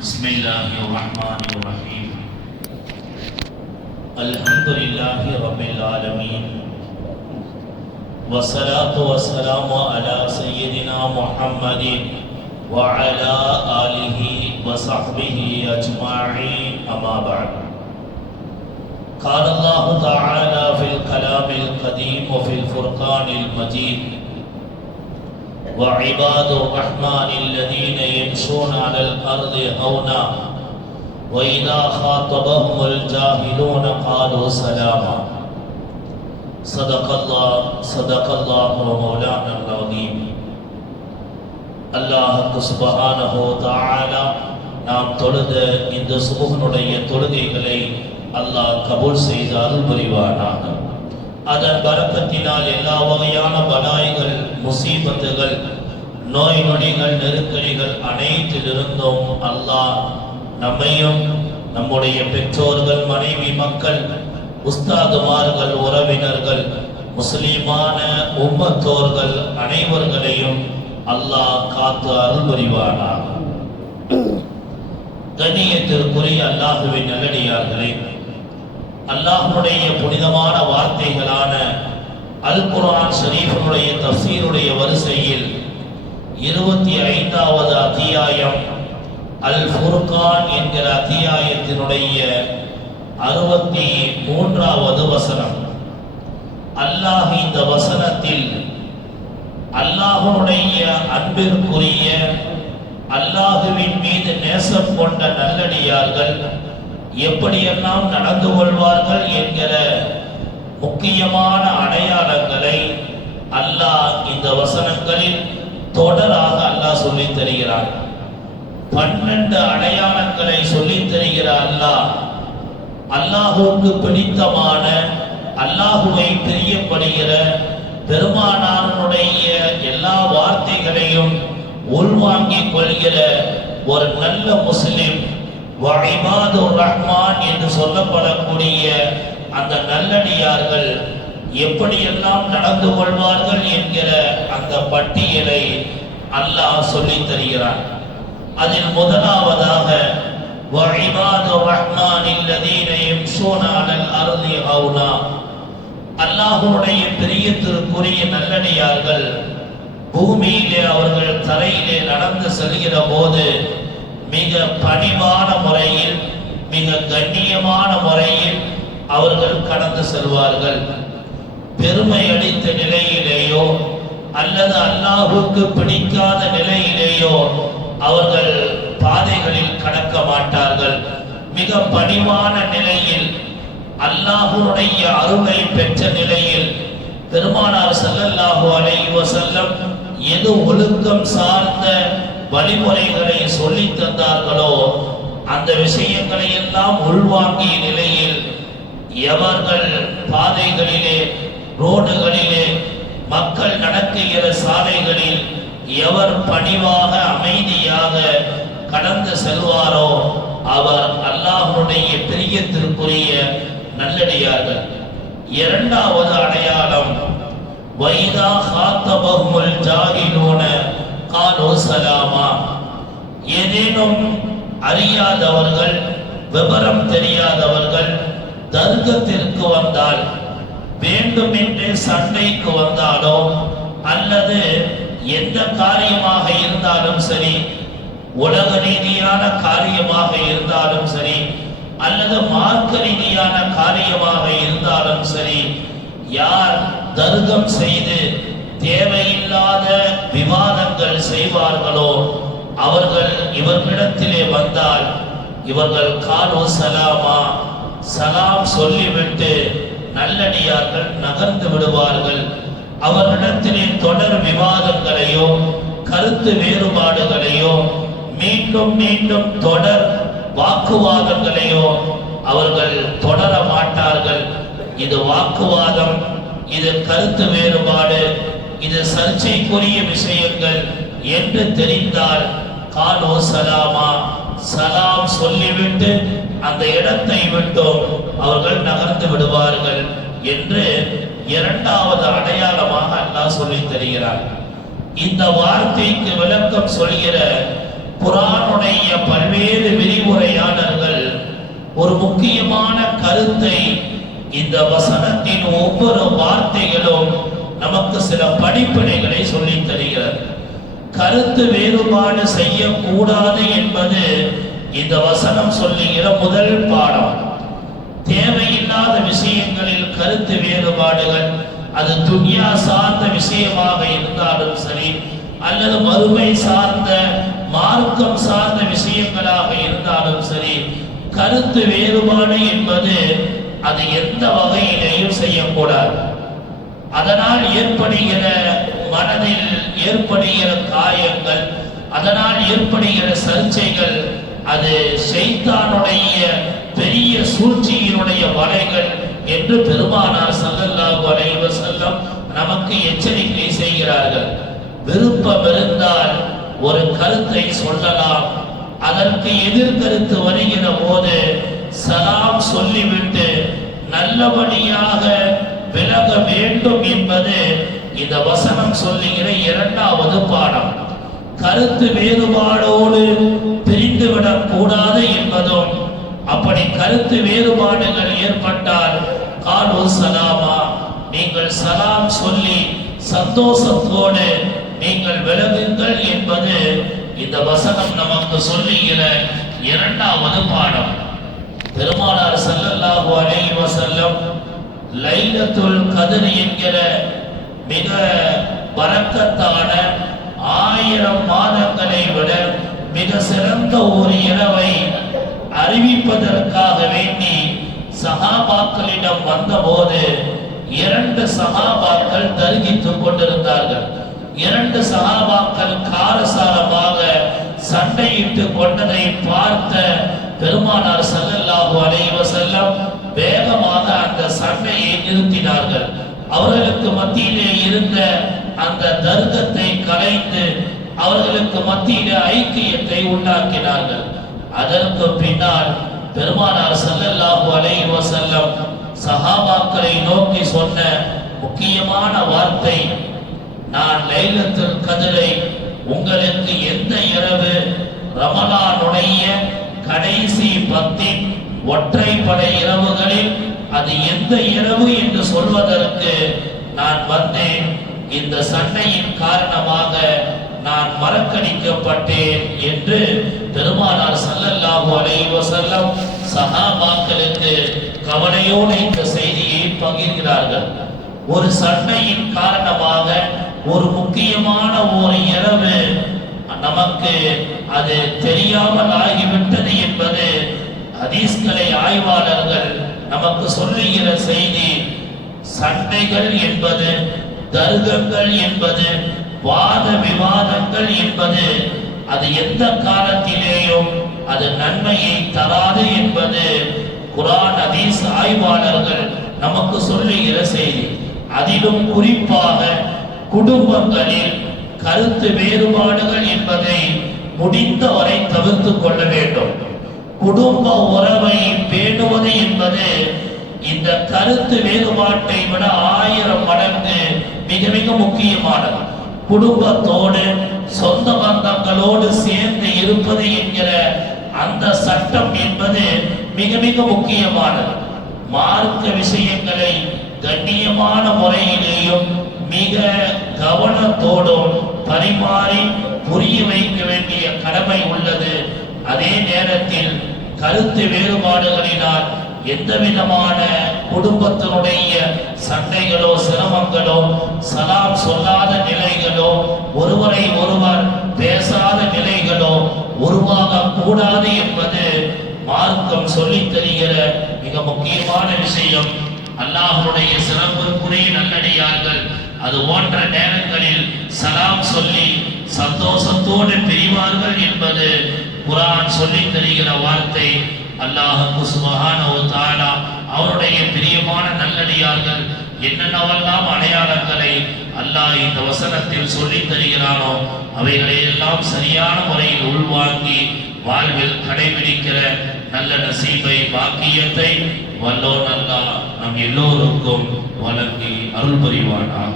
بسم الله الرحمن الرحيم الحمد لله رب العالمين والصلاة والسلام على سيدنا محمد وعلى آله وصحبه أجمعين أما بعد قال الله تعالى في الكلام القديم وفي الفرقان المجيد وعباد الرحمن الذين يمشون على الأرض هونا وإذا خاطبهم الجاهلون قالوا سلاما صدق الله مولانا العظيم அல்லாஹ் சுப்ஹானஹு தஆலா நாம் தொழுத இந்த சுபஹனுடைய தொழுகைகளை அல்லாஹ் கபூல் செய்து அருள் புரிவானாக. அதன் பரக்கத்தினால் எல்லா வகையான பலாய்கள், முசீபத்துகள், நோய் நொடிகள், நெருக்கடிகள் அனைத்திலிருந்தும் அல்லாஹ் நம்மையும் நம்முடைய பெற்றோர்கள், மனைவி, மக்கள், உஸ்தாதுமார்கள், உறவினர்கள், முஸ்லிமான உம்மத்தோர்கள் அனைவர்களையும் அல்லாஹ் காத்து அருள் புரிவானாக. கண்ணியத்திற்குரிய அல்லாஹுவின் நல்லடியார்களே, அல்லாஹ்வுடைய புனிதமான வார்த்தைகளான அல் குர்ஆன் ஷரீஃபுடைய தஃசீருடைய வரிசையில் 25வது அத்தியாயம் அல் ஃபுர்கான் என்கிற அத்தியாயத்தினுடைய 63வது வசனம். அல்லாஹ் இந்த வசனத்தில் அல்லாஹ்வுடைய அன்பிற்குரிய, அல்லாஹுவின் மீது நேசம் கொண்ட நல்லடியார்கள் எப்படியெல்லாம் நடந்து கொள்வார்கள் என்கிற முக்கியமான அடையாளங்களை அல்லாஹ் இந்த வசனங்களில் தொடராக அல்லாஹ் சொல்லித் தருகிறார். 12 அடையாளங்களை சொல்லித் தருகிற அல்லாஹ் அல்லாஹுவுக்கு பிடித்தமான, அல்லாஹுவை பிரியப்படுகிற பெருமானாருடைய எல்லா வார்த்தைகளையும் உள்வாங்கிக் கொள்கிற ஒரு நல்ல முஸ்லிம், வஇபாதுர் ரஹ்மான் என்று சொல்லப்படக்கூடிய அந்த நல்லடியார்கள் எப்படியெல்லாம் நடந்து கொள்வார்கள் என்கிற அந்த பட்டியலை அல்லாஹ் சொல்லித் தருகிறான். அதில் முதலாவதாக வஇபாதுர் ரஹ்மான் அல்லதீன யம்ஷூன அலல் அர்தி ஹௌனா, அல்லாஹ்வுடைய பிரியத்திற்குரிய நல்லடியார்கள் பூமியிலே, அவர்கள் தரையிலே நடந்து செல்கிற போது மிக பணிவான முறையில், மிக கண்ணியமான முறையில் அவர்கள் கடந்து செல்வார்கள். பெருமை அளித்த நிலையிலேயோ அல்லது அல்லாஹுக்கு பிடிக்காத நிலையிலேயோ அவர்கள் பாதைகளில் கடக்க மாட்டார்கள். மிக பணிவான நிலையில், அல்லாஹ்வுடைய அருளை பெற்ற நிலையில் பெருமானார் ஸல்லல்லாஹு அலைஹி வஸல்லம் எது ஒழுக்கம் சார்ந்த வழிமுறைகளை சொல்லித் தந்தார்களோ அந்த விஷயங்களை எல்லாம் உள்வாங்கிய நிலையில் எவர்கள் பாதைகளிலே, ரோடுகளிலே, மக்கள் நடக்கிற சாலைகளில் எவர் பணிவாக, அமைதியாக கடந்து செல்வாரோ அவர் அல்லாஹ்வுடைய பிரியத்திற்குரிய நல்லடியார்கள். இரண்டாவது அடையாளம் வைதா ஹாத்தபஹுல் ஜாஹிலூன காலு சலாமா, ஏதேனும் அறியாதவர்கள், விவரம் தெரியாதவர்கள் தர்க்கத்திற்கு வந்தால், வேண்டுமென்றே சண்டைக்கு வந்தாலோ அல்லது எந்த காரியமாக இருந்தாலும் சரி, உலக ரீதியான காரியமாக இருந்தாலும் சரி அல்லது மார்க்க ரீதியான காரியமாக இருந்தாலும் சரி, யார் தர்க்கம் செய்து தேவையில்லாத விவாதங்கள் செய்வார்களோ அவர்கள் இவர்களிடத்திலே வந்தால் இவர்கள் காலு சலாமா, சலாம் சொல்லிவிட்டு நல்லடியார்கள் நகர்ந்து விடுவார்கள். அவர்களிடத்திலே தொடர் விவாதங்களையோ கருத்து வேறுபாடுகளையோ மீண்டும் மீண்டும் தொடர் வாக்குவாதங்களையோ அவர்கள் தொடர மாட்டார்கள். இது வாக்குவாதம், இது கருத்து வேறுபாடு, இது சர்ச்சைக்குரிய விஷயங்கள் என்று தெரிந்தால் காலோ சலாமா, சலாம் சொல்லிவிட்டு அந்த இடத்தை விட்டோம் அவர்கள் நகர்ந்து விடுவார்கள் என்று இரண்டாவது அடையாளமாக அல்லாஹ் சொல்லித் தருகிறார். இந்த வார்த்தைக்கு விளக்கம் சொல்கிற குர்ஆனுடைய பல்வேறு ஒரு முக்கியமான கருத்தை இந்த வசனத்தின் ஒவ்வொரு வார்த்தைகளும் நமக்கு சில படிப்பினைகளை சொல்லித் தருகிறது. கருத்து வேறுபாடு செய்யக்கூடாது என்பது இந்த வசனம் சொல்லுகிற முதல் பாடம். தேவையில்லாத விஷயங்களில் கருத்து வேறுபாடுகள், அது துன்யா சார்ந்த விஷயமாக இருந்தாலும் சரி, அல்லது மறுமை சார்ந்த மார்க்கம் சார்ந்த விஷயங்களாக இருந்தாலும் சரி, கருத்து வேறுபாடு என்பது அது எந்த வகையிலேயும் செய்யக்கூடாது. அதனால் ஏற்படுகிற மனதில் ஏற்படுகிற காயங்கள், அதனால் ஏற்படுகிற சர்ச்சைகள், அது ஷைத்தானுடைய பெரிய சூழ்ச்சியினுடைய வலைகள் என்று பெருமானார் ஸல்லல்லாஹு அலைஹி வஸல்லம் நமக்கு எச்சரிக்கை செய்கிறார்கள். விருப்பம் இருந்தால் ஒரு கருத்தை சொல்லலாம், அதற்கு எதிர்கருத்து வருகிற போது சலாம் சொல்லிவிட்டு நல்லபடியாக விலக வேண்டும் என்பது இந்த வசனம் சொல்லுகிற இரண்டாவது பாடம். கருத்து வேறுபாடோடு பிரிந்துவிடக் கூடாது என்பதும், அப்படி கருத்து வேறுபாடுகள் ஏற்பட்டால் காலு சலாமா, நீங்கள் சலாம் சொல்லி சந்தோஷத்தோடு நீங்கள் விலகுங்கள் என்பது இந்த வசனம் நமக்கு சொல்லுகிற இரண்டாவது பாடம். பெருமானார் ஸல்லல்லாஹு அலைஹி வஸல்லம் லைலத்துல் கத்ர் என்கிற மிக பரக்கத்தான 1000 மாதங்களை விட மிக சிறந்த ஒரு இரவை அறிவிப்பதற்காக வேண்டி சஹாபாக்களிடம் வந்தபோது 2 சஹாபாக்கள் தர்கித்துக் கொண்டிருந்தார்கள். 2 சஹாபாக்கள் காரசாரமாக சண்டையிட்டுக் கொண்டதை பார்த்த பெருமானார் ஸல்லல்லாஹு அலைஹி வஸல்லம் வேகமாக அந்த சண்டையை நிறுத்தினார்கள். அவர்களுக்கு மத்தியிலே இருந்த அந்த தர்க்கத்தை கலைந்து அவர்களுக்கு மத்தியிலே ஐக்கியத்தை உண்டாக்கினார்கள். அதற்கு பின்னால் பெருமானார் ஸல்லல்லாஹு அலைஹி வஸல்லம் சஹாபாக்களை நோக்கி சொன்ன முக்கியமான வார்த்தை, நான் லைலத்துல் கத்ரை உங்களுக்கு எந்த இரவு ரமலானுடைய கடைசி 10 ஒற்றைப்படை இரவுகளில் அது எந்த இரவு என்று சொல்வதற்கு நான் வந்தேன். இந்த சண்டையின் காரணமாக நான் மறக்கடிக்கப்பட்டேன் என்று பெருமானார் ஸல்லல்லாஹு அலைஹி வஸல்லம் சஹாபாக்களுக்கு கவலையோடு இந்த செய்தியை பகிர்கிறார்கள். ஒரு சண்டையின் காரணமாக ஒரு முக்கியமான ஒரு இரவு நமக்கு அது தெரியாமல் ஆகிவிட்டது என்பது ஹதீஸ்களை ஆய்வாளர்கள் நமக்கு சொல்லுகிற செய்தி. சண்டைகள் என்பது, தர்க்கங்கள் என்பது, வாத விவாதங்கள் என்பது அது எந்த காலத்திலேயும் அது நன்மையை தராது என்பது குர்ஆன் ஹதீஸ் ஆய்வாளர்கள் நமக்கு சொல்லுகிற செய்தி. அதிலும் குறிப்பாக குடும்பங்களில் கருத்து வேறுபாடுகள் என்பதை முடிந்தவரை தவிர்த்து கொள்ள வேண்டும். குடும்ப உறவை பேணுவது என்பது இந்த கருத்து வேறுபாட்டை விட 1000 மடங்கு மிக மிக முக்கியமானது. குடும்பத்தோடு சொந்த பந்தங்களோடு சேர்ந்து இருப்பது என்கிற அந்த சட்டம் என்பது மிக மிக முக்கியமானது. மார்க்க விஷயங்களை கண்ணியமான முறையிலேயும் மிக கவனத்தோடும் பரிமாறி புரிய வைக்க வேண்டிய கடமை உள்ளது. அதே நேரத்தில் கருத்து வேறுபாடுகளினால் எந்த விதமான குடும்பத்தினுடைய சண்டைகளோ சிரமங்களோ சலாம் சொல்லாத நிலைகளோ ஒருவரை ஒருவர் பேசாத நிலைகளோ உருவாக கூடாது என்பது மார்க்கம் சொல்லித் தருகிற மிக முக்கியமான விஷயம். அல்லாஹ்வுடைய சிறப்புக்குரிய நல்லடியார்கள் அது போன்ற நேரங்களில் சலாம் சொல்லி சந்தோஷத்தோடு பிரிவார்கள் என்பது குர்ஆன் சொல்லித் தருகிற வார்த்தை. அல்லாஹ் சுப்ஹானஹு வ தஆலா அவருடைய பிரியமான நல்லடியார்கள் என்னென்னவெல்லாம் அடையாளங்களை அல்லாஹ் இந்த வசனத்தில் சொல்லித் தருகிறானோ அவைகளை எல்லாம் சரியான முறையில் உள்வாங்கி வாழ்வில் கடைபிடிக்கிற நல்ல நசீபை பாக்கியத்தை வல்லோன் அல்லாஹ் நம் எல்லோருக்கும் வழங்கி அருள் புரிவானாக.